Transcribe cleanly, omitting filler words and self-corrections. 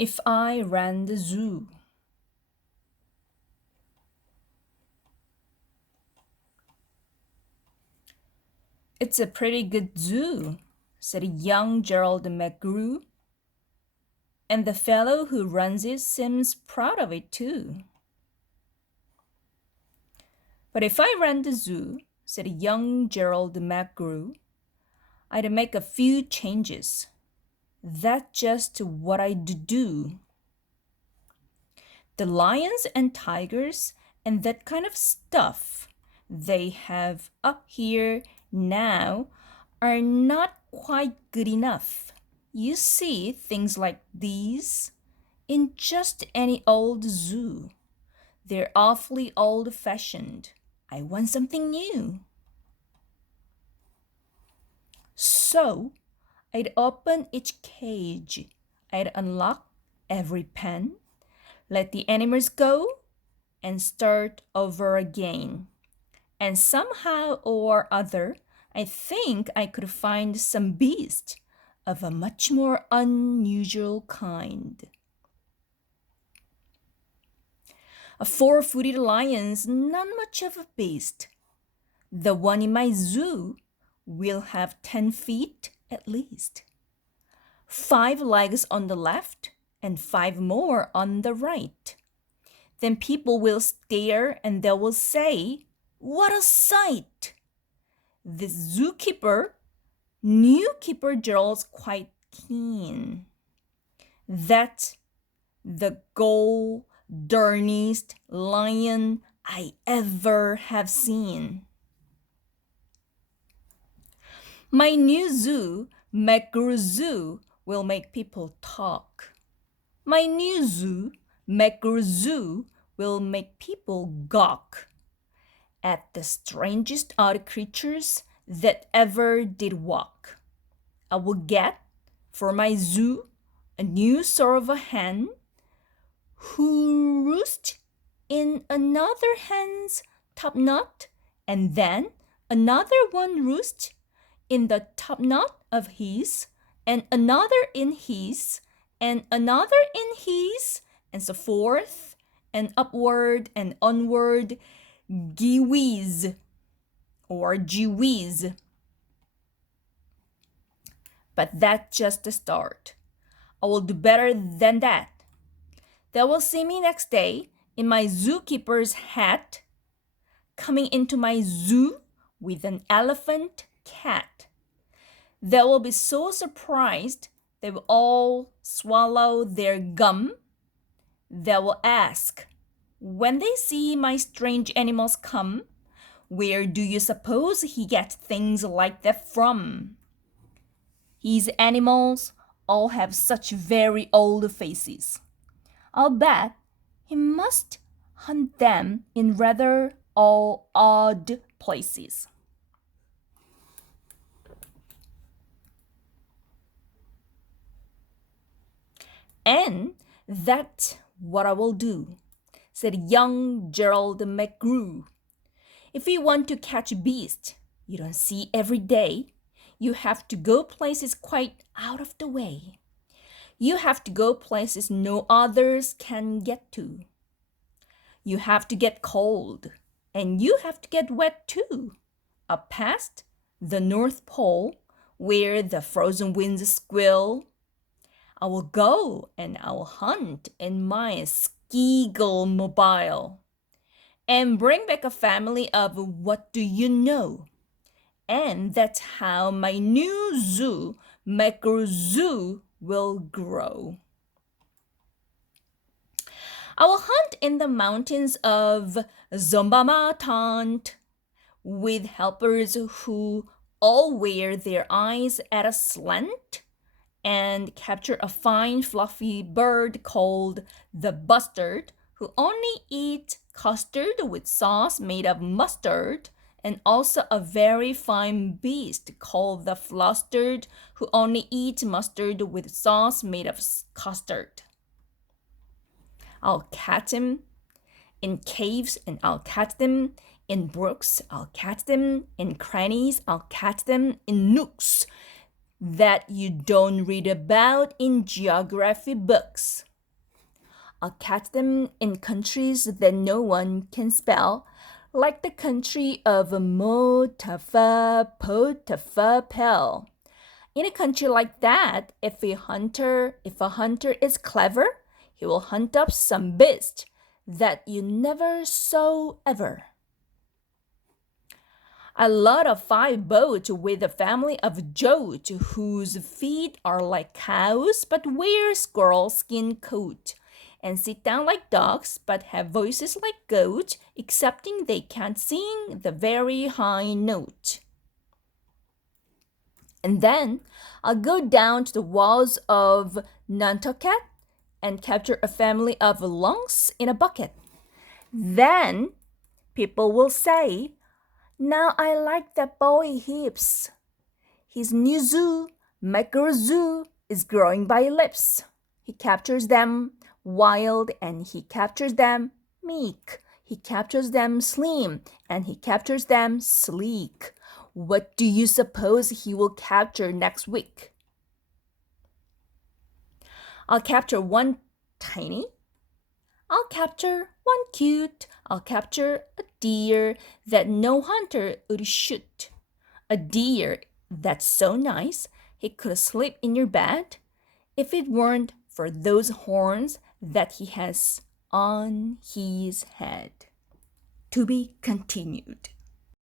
If I ran the zoo. It's a pretty good zoo, said young Gerald McGrew, and the fellow who runs it seems proud of it too. But if I ran the zoo, said young Gerald McGrew, I'd make a few changes. That's just what I'd do. The lions and tigers and that kind of stuff they have up here now are not quite good enough. You see things like these in just any old zoo. They're awfully old-fashioned. I want something new. So I'd open each cage. I'd unlock every pen, let the animals go, and start over again. And somehow or other, I think I could find some beast of a much more unusual kind. A four-footed lion's not much of a beast. The one in my zoo will have 10 feet at least. 5 legs on the left and 5 more on the right. Then people will stare and they will say, "What a sight!" The zookeeper, new keeper Gerald's quite keen. That's the darnest lion I ever have seen. My new zoo, McGrew Zoo, will make people talk. My new zoo, McGrew Zoo, will make people gawk at the strangest odd creatures that ever did walk. I will get, for my zoo, a new sort of a hen who roosts in another hen's top knot, and then another one roosts in the top knot of his, and another in his, and another in his, and so forth, and upward and onward, gee-whiz, or gee-whiz. But that's just the start. I will do better than that. They will see me next day in my zookeeper's hat, coming into my zoo with an elephant cat. They will be so surprised they will all swallow their gum. They will ask, when they see my strange animals come, where do you suppose he gets things like that from? His animals all have such very old faces. I'll bet he must hunt them in rather all odd places. And that's what I will do, said young Gerald McGrew. If you want to catch beasts you don't see every day, you have to go places quite out of the way. You have to go places no others can get to. You have to get cold, and you have to get wet too. Up past the North Pole, where the frozen winds squeal. I will go and I will hunt in my Skeagle mobile and bring back a family of what do you know? And that's how my new zoo, McGrew Zoo, will grow. I will hunt in the mountains of Zombamatant with helpers who all wear their eyes at a slant and capture a fine fluffy bird called the bustard who only eats custard with sauce made of mustard, and also a very fine beast called the flustered who only eats mustard with sauce made of custard. I'll catch them in caves and I'll catch them in brooks. I'll catch them in crannies. I'll catch them in nooks that you don't read about in geography books. I'll catch them in countries that no one can spell, like the country of Motafapotafapel. In a country like that, if a hunter is clever, he will hunt up some beast that you never saw ever. I load a 5 boat with a family of goat whose feet are like cows but wear squirrel skin coat, and sit down like dogs but have voices like goats, excepting they can't sing the very high note. And then I'll go down to the walls of Nantucket and capture a family of lunks in a bucket. Then people will say, now I like that boy heaps. His new zoo, micro zoo, is growing by lips. He captures them wild and he captures them meek. He captures them slim and he captures them sleek. What do you suppose he will capture next week? I'll capture one tiny. I'll capture one cute. I'll capture a deer that no hunter would shoot. A deer that's so nice he could sleep in your bed if it weren't for those horns that he has on his head. To be continued.